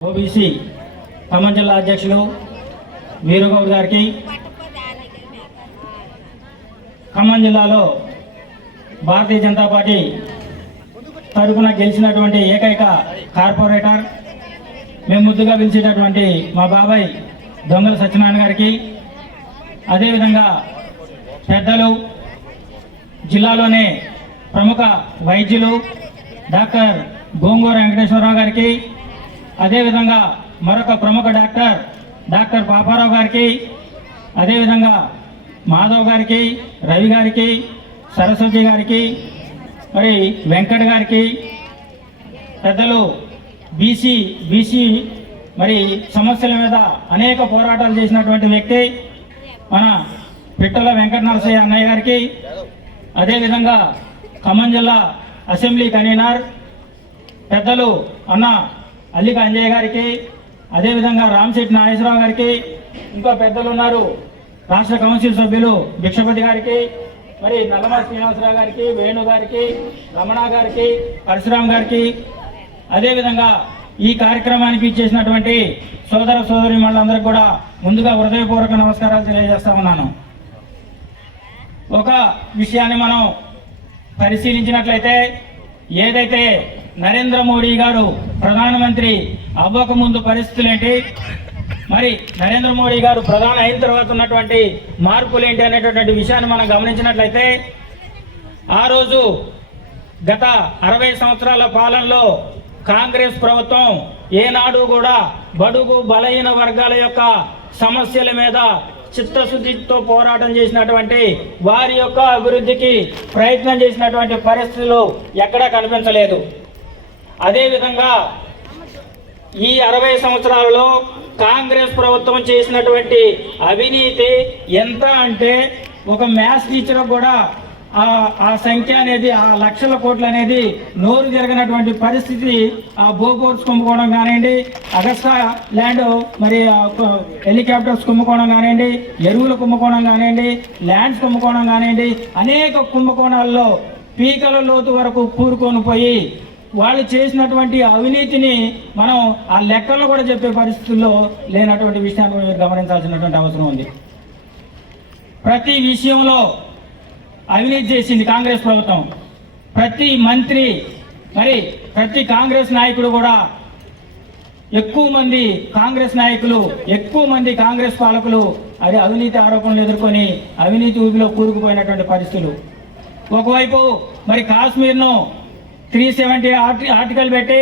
OBC Khammam జిల్లా అధ్యక్షులు వీరగౌడ్ గారికి, ఖమ్మం జిల్లాలో భారతీయ జనతా పార్టీ తరఫున గెలిచినటువంటి ఏకైక కార్పొరేటర్, మేము ముద్దుగా పిలిచేటటువంటి మా బాబాయ్ దొంగల సత్యనారాయణ గారికి, అదేవిధంగా పెద్దలు జిల్లాలోనే ప్రముఖ వైద్యులు డాక్టర్ గోంగూర వెంకటేశ్వరరావు గారికి, అదేవిధంగా మరొక ప్రముఖ డాక్టర్ పాపారావు గారికి, అదేవిధంగా మాధవ్ గారికి, రవి గారికి, సరస్వతి గారికి, మరి వెంకట్ గారికి, పెద్దలు బీసీ మరి సమస్యల మీద అనేక పోరాటాలు చేసినటువంటి వ్యక్తి మన పిట్టల వెంకట నరసయ్య అన్నయ్య గారికి, అదేవిధంగా ఖమ్మం జిల్లా అసెంబ్లీ కన్వీనర్ పెద్దలు అన్న అల్లిక అంజయ్య గారికి, అదేవిధంగా రామశెట్టి నాగేశ్వరరావు గారికి, ఇంకో పెద్దలు ఉన్నారు రాష్ట్ర కౌన్సిల్ సభ్యులు భిక్షపతి గారికి, మరి నల్లమల శ్రీనివాసరావు గారికి, వేణు గారికి, రమణ గారికి, పరశురామ్ గారికి, అదేవిధంగా ఈ కార్యక్రమానికి ఇచ్చేసినటువంటి సోదర సోదరి వాళ్ళందరికీ కూడా ముందుగా హృదయపూర్వక నమస్కారాలు తెలియజేస్తా ఉన్నాను. ఒక విషయాన్ని మనం పరిశీలించినట్లయితే, ఏదైతే నరేంద్ర మోడీ గారు ప్రధానమంత్రి అవ్వకముందు పరిస్థితులు ఏంటి, మరి నరేంద్ర మోడీ గారు ప్రధాని అయిన తర్వాత ఉన్నటువంటి మార్పులు ఏంటి అనేటటువంటి విషయాన్ని మనం గమనించినట్లయితే, ఆ రోజు గత 60 సంవత్సరాల పాలనలో కాంగ్రెస్ ప్రభుత్వం ఏనాడు కూడా బడుగు బలహీన వర్గాల యొక్క సమస్యల మీద చిత్తశుద్ధితో పోరాటం చేసినటువంటి, వారి యొక్క అభివృద్ధికి ప్రయత్నం చేసినటువంటి పరిస్థితులు ఎక్కడా కనిపించలేదు. అదేవిధంగా ఈ 60 సంవత్సరాలలో కాంగ్రెస్ ప్రభుత్వం చేసినటువంటి అవినీతి ఎంత అంటే, ఒక మ్యాథ్స్ టీచర్ కూడా ఆ సంఖ్య అనేది, ఆ లక్షల కోట్లు అనేది నోరు జరగనటువంటి పరిస్థితి. ఆ బోపోర్స్ కుంభకోణం కానివ్వండి, అగస్టా ల్యాండ్ మరి హెలికాప్టర్స్ కుంభకోణం కానివ్వండి, ఎరువుల కుంభకోణం కానివ్వండి, ల్యాండ్స్ కుంభకోణం కానివ్వండి, అనేక కుంభకోణాల్లో పీకల లోతు వరకు కూరుకొని పోయి వాళ్ళు చేసినటువంటి అవినీతిని మనం ఆ లెక్కలను కూడా చెప్పే పరిస్థితుల్లో లేనటువంటి విషయాన్ని మీరు గమనించాల్సినటువంటి అవసరం ఉంది. ప్రతి విషయంలో అవినీతి చేసింది కాంగ్రెస్ ప్రభుత్వం. ప్రతి మంత్రి, మరి ప్రతి కాంగ్రెస్ నాయకుడు కూడా, ఎక్కువ మంది కాంగ్రెస్ నాయకులు, ఎక్కువ మంది కాంగ్రెస్ పాలకులు అది అవినీతి ఆరోపణలు ఎదుర్కొని అవినీతి ఊబిలో కూరుకుపోయినటువంటి పరిస్థితులు. ఒకవైపు మరి కాశ్మీర్ను 370 ఆర్టికల్ పెట్టి,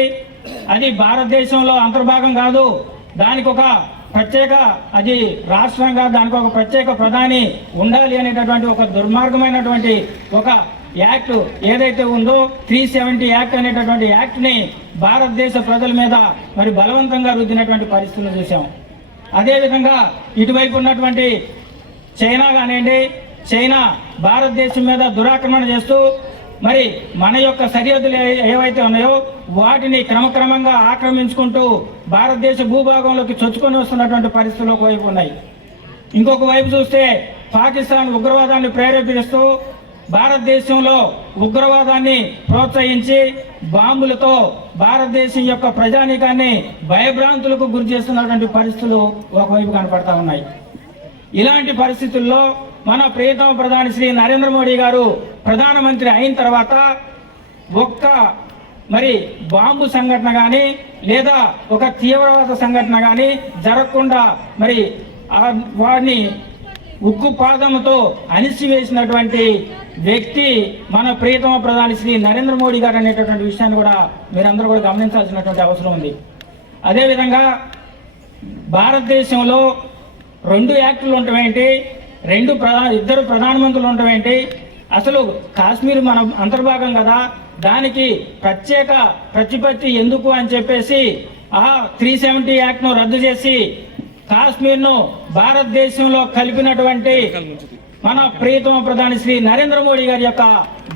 అది భారతదేశంలో అంతర్భాగం కాదు, దానికి ఒక ప్రత్యేక, అది రాష్ట్రంగా దానికి ఒక ప్రత్యేక ప్రధాని ఉండాలి అనేటటువంటి ఒక దుర్మార్గమైనటువంటి ఒక యాక్ట్ ఏదైతే ఉందో 370 యాక్ట్ అనేటటువంటి యాక్ట్ని భారతదేశ ప్రజల మీద మరి బలవంతంగా రుద్దినటువంటి పరిస్థితులు చూసాం. అదేవిధంగా ఇటువైపు ఉన్నటువంటి చైనా కానివ్వండి, చైనా భారతదేశం మీద దురాక్రమణ చేస్తూ మరి మన యొక్క సరిహద్దులు ఏవైతే ఉన్నాయో వాటిని క్రమక్రమంగా ఆక్రమించుకుంటూ భారతదేశ భూభాగంలోకి చొచ్చుకొని వస్తున్నటువంటి పరిస్థితులు ఒకవైపు ఉన్నాయి. ఇంకొక వైపు చూస్తే పాకిస్తాన్ ఉగ్రవాదాన్ని ప్రేరేపిస్తూ భారతదేశంలో ఉగ్రవాదాన్ని ప్రోత్సహించి బాంబులతో భారతదేశం యొక్క ప్రజానీకాన్ని భయభ్రాంతులకు గురి చేస్తున్నటువంటి పరిస్థితులు ఒకవైపు కనపడతా ఉన్నాయి. ఇలాంటి పరిస్థితుల్లో మన ప్రియతమ ప్రధాని శ్రీ నరేంద్ర మోడీ గారు ప్రధానమంత్రి అయిన తర్వాత ఒక్క మరి బాంబు సంఘటన కానీ లేదా ఒక తీవ్రవాద సంఘటన కానీ జరగకుండా మరి వాడిని ఉక్కు పాదముతో అణిచివేసినటువంటి వ్యక్తి మన ప్రియతమ ప్రధాని శ్రీ నరేంద్ర మోడీ గారు అనేటటువంటి విషయాన్ని కూడా మీరందరూ కూడా గమనించాల్సినటువంటి అవసరం ఉంది. అదేవిధంగా భారతదేశంలో 2 యాక్టులు ఉండటం ఏంటి, ఇద్దరు ప్రధానమంత్రులు ఉండటం ఏంటి, అసలు కాశ్మీర్ మన అంతర్భాగం కదా, దానికి ప్రత్యేక ప్రతిపత్తి ఎందుకు అని చెప్పేసి ఆ 370 యాక్ట్ను రద్దు చేసి కాశ్మీర్ను భారతదేశంలో కలిపినటువంటి మన ప్రియతమ ప్రధాని శ్రీ నరేంద్ర మోడీ గారి యొక్క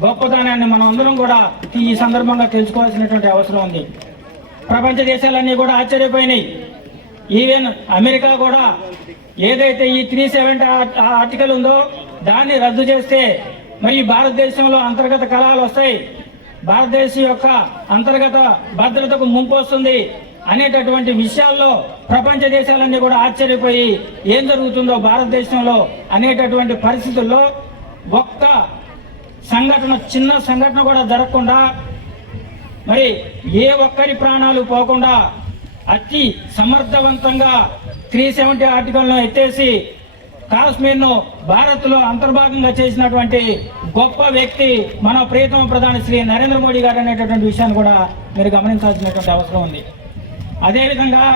గొప్పతనాన్ని మనం అందరం కూడా ఈ సందర్భంగా తెలుసుకోవాల్సినటువంటి అవసరం ఉంది. ప్రపంచ దేశాలన్నీ కూడా ఆశ్చర్యపోయినాయి. ఈవెన్ అమెరికా కూడా ఏదైతే ఈ 370 ఆర్టికల్ ఉందో దాన్ని రద్దు చేస్తే మరి భారతదేశంలో అంతర్గత కలహాలు వస్తాయి, భారతదేశం యొక్క అంతర్గత భద్రతకు ముంపు వస్తుంది. అనేటటువంటి విషయాల్లో ప్రపంచ దేశాలన్నీ కూడా ఆశ్చర్యపోయి ఏం జరుగుతుందో భారతదేశంలో అనేటటువంటి పరిస్థితుల్లో ఒక్క సంఘటన, చిన్న సంఘటన కూడా జరగకుండా, మరి ఏ ఒక్కరి ప్రాణాలు పోకుండా అతి సమర్థవంతంగా 370 ఆర్టికల్ను ఎత్తేసి కాశ్మీర్ను భారత్లో అంతర్భాగంగా చేసినటువంటి గొప్ప వ్యక్తి మన ప్రియతమ ప్రధాని శ్రీ నరేంద్ర మోడీ గారు అనేటటువంటి విషయాన్ని కూడా మీరు గమనించాల్సినటువంటి అవసరం ఉంది. అదేవిధంగా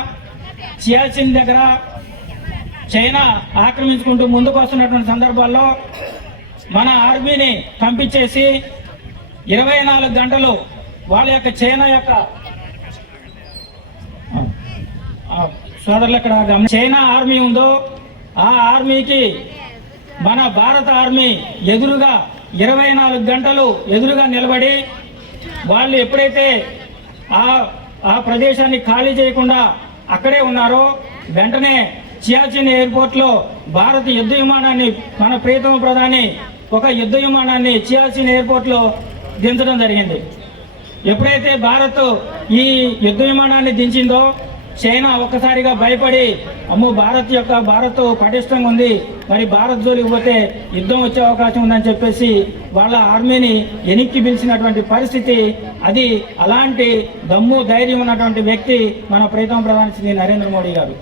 సియాచిన్ దగ్గర చైనా ఆక్రమించుకుంటూ ముందుకు వస్తున్నటువంటి సందర్భాల్లో మన ఆర్మీని పంపించేసి 24 గంటలు వాళ్ళ యొక్క చైనా యొక్క సోదరులు ఎక్కడ చైనా ఆర్మీ ఉందో ఆ ఆర్మీకి మన భారత ఆర్మీ ఎదురుగా 24 గంటలు ఎదురుగా నిలబడి వాళ్ళు ఎప్పుడైతే ఆ ప్రదేశాన్ని ఖాళీ చేయకుండా అక్కడే ఉన్నారో వెంటనే సియాచిన్ ఎయిర్పోర్ట్లో భారత యుద్ధ విమానాన్ని, మన ప్రియతమ ప్రధాని ఒక యుద్ధ విమానాన్ని సియాచిన్ ఎయిర్పోర్ట్లో దించడం జరిగింది. ఎప్పుడైతే భారత్ ఈ యుద్ధ విమానాన్ని దించిందో చైనా ఒక్కసారిగా భయపడి, అమ్మో భారత్ పటిష్టంగా ఉంది, మరి భారత్ జోలికి పోతే యుద్ధం వచ్చే అవకాశం ఉందని చెప్పేసి వాళ్ళ ఆర్మీని వెనక్కి పిలిచినటువంటి పరిస్థితి. అది అలాంటి దమ్ము ధైర్యం ఉన్నటువంటి వ్యక్తి మన ప్రియతమ ప్రధాని శ్రీ నరేంద్ర మోడీ గారు.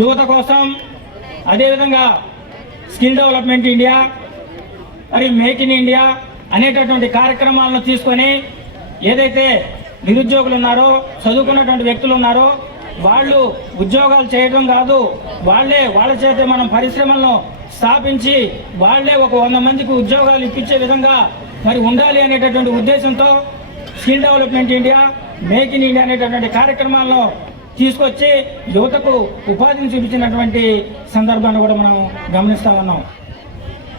యువత కోసం అదేవిధంగా స్కిల్ డెవలప్మెంట్ ఇండియా, మరి మేక్ ఇన్ ఇండియా అనేటటువంటి కార్యక్రమాలను తీసుకొని ఏదైతే నిరుద్యోగులు ఉన్నారో, చదువుకున్నటువంటి వ్యక్తులు ఉన్నారో వాళ్ళు ఉద్యోగాలు చేయడం కాదు, వాళ్ళ చేత మనం పరిశ్రమలను స్థాపించి వాళ్ళే ఒక 100 మందికి ఉద్యోగాలు ఇప్పించే విధంగా మరి ఉండాలి అనేటటువంటి ఉద్దేశంతో skill development India, make in India అనేటటువంటి కార్యక్రమాలను తీసుకొచ్చి యువతకు ఉపాధిని చూపించినటువంటి సందర్భాన్ని కూడా మనం గమనిస్తూ ఉన్నాం.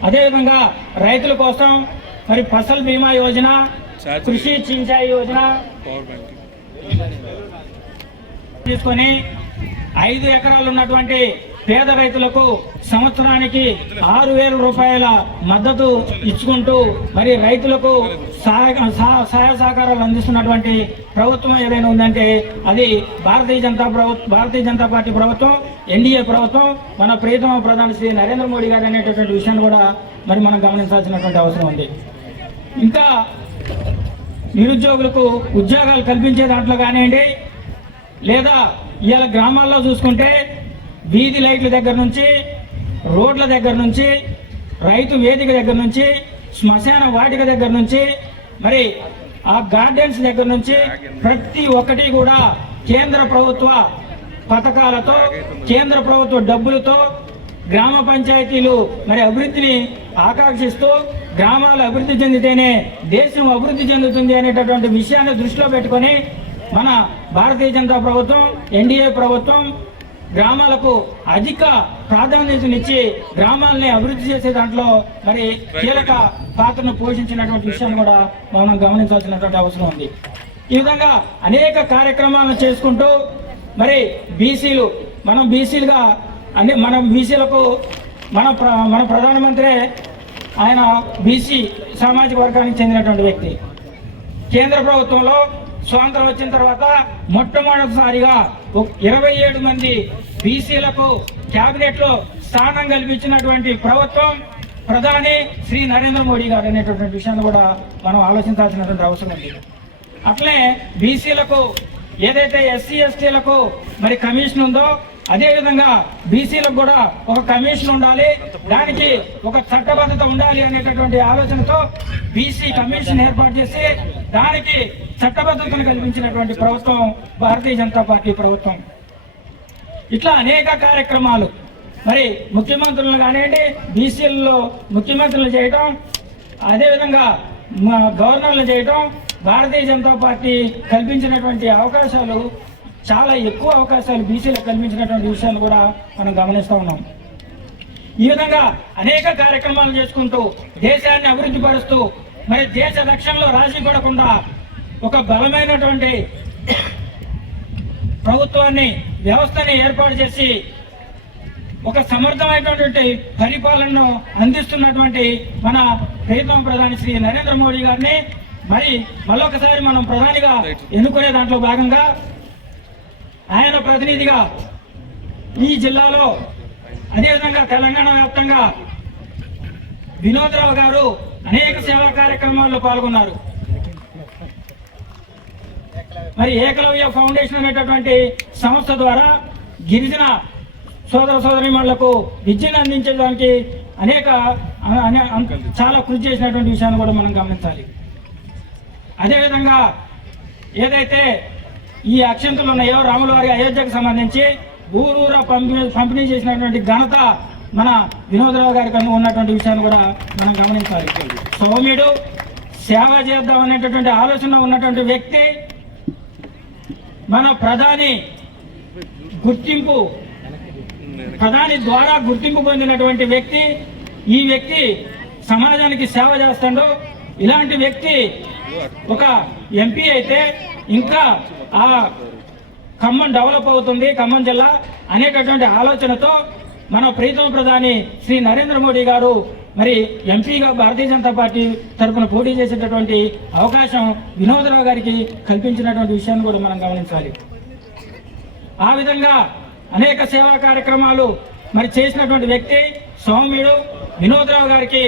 అదేవిధంగా రైతుల కోసం మరి ఫసల్ బీమా యోజన, కృషి సించాయి యోజన తీసుకొని 5 ఎకరాలు ఉన్నటువంటి పేద రైతులకు సంవత్సరానికి 6,000 రూపాయల మద్దతు ఇచ్చుకుంటూ మరి రైతులకు సహాయ సహకారాలు అందిస్తున్నటువంటి ప్రభుత్వం ఏదైనా ఉందంటే అది భారతీయ జనతా పార్టీ ప్రభుత్వం, ఎన్డీఏ ప్రభుత్వం, మన ప్రియతమ ప్రధాని శ్రీ నరేంద్ర మోడీ గారు అనేటటువంటి విషయాన్ని కూడా మరి మనం గమనించాల్సినటువంటి అవసరం ఉంది. ఇంకా నిరుద్యోగులకు ఉద్యోగాలు కల్పించే దాంట్లో కానివ్వండి, లేదా ఇవాళ గ్రామాల్లో చూసుకుంటే వీధి లైట్ల దగ్గర నుంచి, రోడ్ల దగ్గర నుంచి, రైతు వేదిక దగ్గర నుంచి, శ్మశాన వాటిక దగ్గర నుంచి, మరి ఆ గార్డెన్స్ దగ్గర నుంచి ప్రతి ఒక్కటి కూడా కేంద్ర ప్రభుత్వ పథకాలతో, కేంద్ర ప్రభుత్వ డబ్బులతో గ్రామ పంచాయతీలు మరి అభివృద్ధిని ఆకాంక్షిస్తూ గ్రామాలు అభివృద్ధి చెందితేనే దేశం అభివృద్ధి చెందుతుంది అనేటటువంటి విషయాన్ని దృష్టిలో పెట్టుకొని మన భారతీయ జనతా ప్రభుత్వం, ఎన్డీఏ ప్రభుత్వం గ్రామాలకు అధిక ప్రాధాన్యతనిచ్చి గ్రామాలని అభివృద్ధి చేసే దాంట్లో మరి కీలక పాత్రను పోషించినటువంటి విషయాన్ని కూడా మనం గమనించాల్సినటువంటి అవసరం ఉంది. ఈ విధంగా అనేక కార్యక్రమాలను చేసుకుంటూ మరి బీసీలు, మనం బీసీలుగా మనం బీసీలకు మన ప్రధానమంత్రి ఆయన బీసీ సామాజిక వర్గానికి చెందినటువంటి వ్యక్తి. కేంద్ర ప్రభుత్వంలో స్వాతంత్రం వచ్చిన తర్వాత మొట్టమొదటిసారిగా 27 మంది బీసీలకు క్యాబినెట్లో స్థానం కల్పించినటువంటి ప్రభుత్వం ప్రధాని శ్రీ నరేంద్ర మోడీ గారు అనేటటువంటి విషయాన్ని కూడా మనం ఆలోచించాల్సినటువంటి అవసరం ఉంది. అట్లే బీసీలకు ఏదైతే ఎస్సీ ఎస్టీలకు మరి కమిషన్ ఉందో అదేవిధంగా బీసీలకు కూడా ఒక కమిషన్ ఉండాలి, దానికి ఒక చట్టబద్ధత ఉండాలి అనేటటువంటి ఆలోచనతో బీసీ కమిషన్ ఏర్పాటు చేసి దానికి చట్టబద్ధతను కల్పించినటువంటి ప్రభుత్వం భారతీయ జనతా పార్టీ ప్రభుత్వం. ఇట్లా అనేక కార్యక్రమాలు మరి ముఖ్యమంత్రులను కానివ్వండి, బీసీలలో ముఖ్యమంత్రులు చేయటం, అదేవిధంగా గవర్నర్లు చేయటం, భారతీయ జనతా పార్టీ కల్పించినటువంటి అవకాశాలు, చాలా ఎక్కువ అవకాశాలు బీసీలకు కల్పించినటువంటి విషయాలు కూడా మనం గమనిస్తూ ఉన్నాం. ఈ విధంగా అనేక కార్యక్రమాలు చేసుకుంటూ దేశాన్ని అభివృద్ధి పరుస్తూ మరి దేశ రక్షణలో రాజీ పడకుండా ఒక బలమైనటువంటి ప్రభుత్వాన్ని, వ్యవస్థని ఏర్పాటు చేసి ఒక సమర్థమైనటువంటి పరిపాలనను అందిస్తున్నటువంటి మన ప్రియతమ ప్రధాని శ్రీ నరేంద్ర మోడీ గారిని మరి మళ్ళొకసారి మనం ప్రధానిగా ఎన్నుకునే దాంట్లో భాగంగా ఆయన ప్రతినిధిగా ఈ జిల్లాలో అదేవిధంగా తెలంగాణ వ్యాప్తంగా వినోద్రావు గారు అనేక సేవా కార్యక్రమాల్లో పాల్గొన్నారు. మరి ఏకలవ్య ఫౌండేషన్ అనేటటువంటి సంస్థ ద్వారా గిరిజన సోదర సోదరీమణులకు విద్యను అందించడానికి చాలా కృషి చేసినటువంటి విషయాన్ని కూడా మనం గమనించాలి. అదేవిధంగా ఏదైతే ఈ అక్షంతలు ఉన్నాయో రాములవారి అయోధ్యకు సంబంధించి ఊరూరా పంపిణీ చేసినటువంటి ఘనత మన వినోద్రావు గారికి ఉన్నటువంటి విషయాన్ని కూడా మనం గమనించాలి. సౌమ్యుడు, సేవ చేద్దాం అనేటటువంటి ఆలోచన ఉన్నటువంటి వ్యక్తి, మన ప్రధాని ద్వారా గుర్తింపు పొందినటువంటి వ్యక్తి. ఈ వ్యక్తి సమాజానికి సేవ చేస్తాడు. ఇలాంటి వ్యక్తి ఒక ఎంపీ అయితే ఇంకా ఆ ఖమ్మం డెవలప్ అవుతుంది, ఖమ్మం జిల్లా అనేటటువంటి ఆలోచనతో మన ప్రీతమ ప్రధాని శ్రీ నరేంద్ర మోడీ గారు మరి ఎంపీగా భారతీయ జనతా పార్టీ తరఫున పోటీ చేసేటటువంటి అవకాశం వినోద్రావు గారికి కల్పించినటువంటి విషయాన్ని కూడా మనం గమనించాలి. ఆ విధంగా అనేక సేవా కార్యక్రమాలు మరి చేసినటువంటి వ్యక్తి సౌమ్యుడు వినోద్రావు గారికి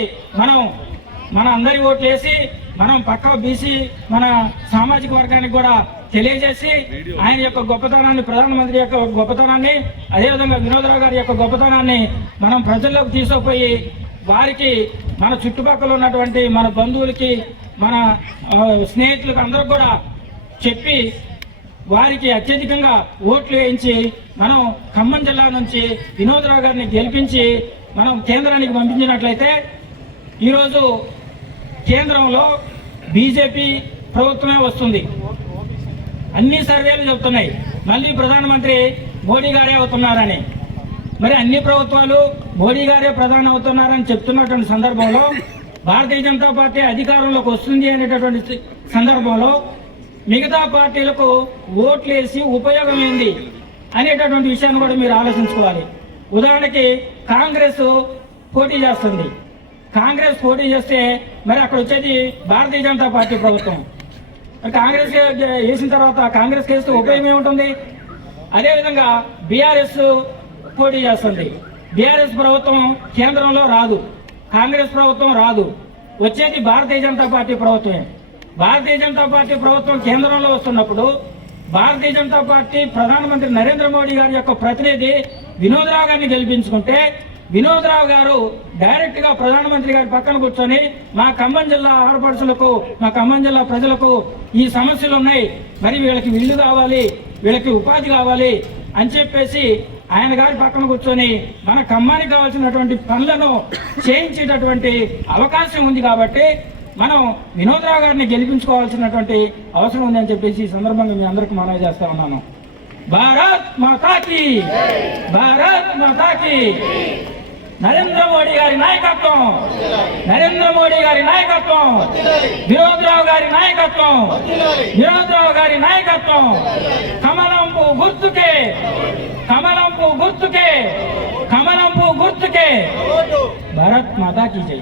మన అందరి ఓట్లు వేసి మనం పక్క బీసీ మన సామాజిక వర్గానికి కూడా తెలియజేసి ఆయన యొక్క గొప్పతనాన్ని, ప్రధానమంత్రి యొక్క గొప్పతనాన్ని, అదేవిధంగా వినోద్రావు గారి యొక్క గొప్పతనాన్ని మనం ప్రజల్లోకి తీసుకుపోయి వారికి మన చుట్టుపక్కల ఉన్నటువంటి మన బంధువులకి మన స్నేహితులకు అందరూ కూడా చెప్పి వారికి అత్యధికంగా ఓట్లు వేయించి మనం ఖమ్మం జిల్లా నుంచి వినోద్రావు గారిని గెలిపించి మనం కేంద్రానికి పంపించినట్లయితే ఈరోజు కేంద్రంలో బీజేపీ ప్రభుత్వమే వస్తుంది. అన్ని సర్వేలు చెప్తున్నాయి మళ్ళీ ప్రధానమంత్రి మోడీ గారే అవుతున్నారని. మరి అన్ని ప్రభుత్వాలు మోడీ గారే ప్రధాని అవుతున్నారని చెప్తున్నటువంటి సందర్భంలో భారతీయ జనతా పార్టీ అధికారంలోకి వస్తుంది అనేటటువంటి సందర్భంలో మిగతా పార్టీలకు ఓట్లు వేసి ఉపయోగం ఏంది అనేటటువంటి విషయాన్ని కూడా మీరు ఆలోచించుకోవాలి. ఉదాహరణకి కాంగ్రెస్ పోటీ చేస్తుంది. కాంగ్రెస్ పోటీ చేస్తే మరి అక్కడ వచ్చేది భారతీయ జనతా పార్టీ ప్రభుత్వం. కాంగ్రెస్ వేసిన తర్వాత కాంగ్రెస్ వేస్తే ఉపయోగం ఏముంటుంది? అదేవిధంగా బీఆర్ఎస్ పోటీ చేస్తుంది. బీఆర్ఎస్ ప్రభుత్వం కేంద్రంలో రాదు, కాంగ్రెస్ ప్రభుత్వం రాదు, వచ్చేది భారతీయ జనతా పార్టీ ప్రభుత్వమే. భారతీయ జనతా పార్టీ ప్రభుత్వం కేంద్రంలో వస్తున్నప్పుడు భారతీయ జనతా పార్టీ ప్రధానమంత్రి నరేంద్ర మోడీ గారి యొక్క ప్రతినిధి వినోద్రావు గారిని గెలిపించుకుంటే వినోద్రావు గారు డైరెక్ట్ గా ప్రధానమంత్రి గారి పక్కన కూర్చొని మా ఖమ్మం జిల్లా ఆడపడుచులకు, మా ఖమ్మం జిల్లా ప్రజలకు ఈ సమస్యలు ఉన్నాయి, మరి వీళ్ళకి ఇల్లు కావాలి, వీళ్ళకి ఉపాధి కావాలి అని చెప్పేసి ఆయన గారి పక్కన కూర్చొని మన ఖమ్మానికి కావాల్సినటువంటి పనులను చేయించేటటువంటి అవకాశం ఉంది. కాబట్టి మనం వినోద్రావు గారిని గెలిపించుకోవాల్సినటువంటి అవసరం ఉంది అని చెప్పేసి ఈ సందర్భంగా మీ అందరికీ మనవి చేస్తా ఉన్నాను. భారత్ మాతాకి, భారత్ మాతాకి. నరేంద్ర మోడీ గారి నాయకత్వం, నరేంద్ర మోడీ గారి నాయకత్వం, వినోద్రావు గారి నాయకత్వం, వినోద్రావు గారి నాయకత్వం. కమలంపు గుర్తుకే, కమలంపు గుర్తుకే, కమలంపు గుర్తుకే. భారత్ మాతా కీ జై.